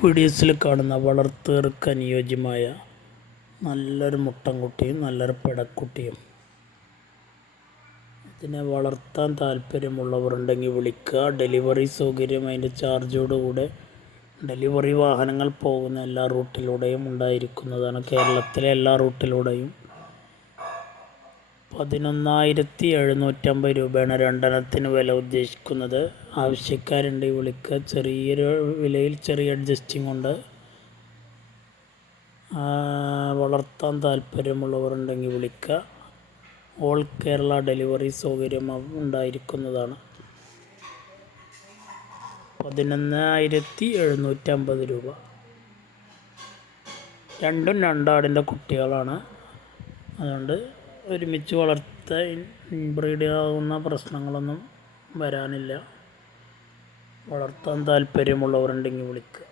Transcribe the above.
വീഡിയോസിൽ കാണുന്ന വളർത്തുകാർക്ക് അനുയോജ്യമായ നല്ലൊരു മുട്ടൻകുട്ടിയും നല്ലൊരു പിടക്കുട്ടിയും. ഇതിനെ വളർത്താൻ താല്പര്യമുള്ളവരുണ്ടെങ്കിൽ വിളിക്കുക. ഡെലിവറി സൗകര്യം അതിൻ്റെ ചാർജോടുകൂടെ ഡെലിവറി വാഹനങ്ങൾ പോകുന്ന എല്ലാ റൂട്ടിലൂടെയും ഉണ്ടായിരിക്കുന്നതാണ്. കേരളത്തിലെ എല്ലാ റൂട്ടിലൂടെയും 11,750 രൂപയാണ് രണ്ടെണ്ണത്തിന് വില ഉദ്ദേശിക്കുന്നത്. ആവശ്യക്കാരുണ്ടെങ്കിൽ വിളിക്കുക. ചെറിയൊരു വിലയിൽ ചെറിയ അഡ്ജസ്റ്റിംഗ് ഉണ്ട്. വളർത്താൻ താല്പര്യമുള്ളവരുണ്ടെങ്കിൽ വിളിക്കുക. ഓൾ കേരള ഡെലിവറി സൗകര്യം ഉണ്ടായിരിക്കുന്നതാണ്. 11,750 രൂപ. രണ്ടും രണ്ടാടിൻ്റെ കുട്ടികളാണ്. അതുകൊണ്ട് ഒരുമിച്ച് വളർത്താൻ ഇൻബ്രീഡ് ആകുന്ന പ്രശ്നങ്ങളൊന്നും വരാനില്ല. വളർത്താൻ താല്പര്യമുള്ളവരുണ്ടെങ്കിൽ വിളിക്കുക.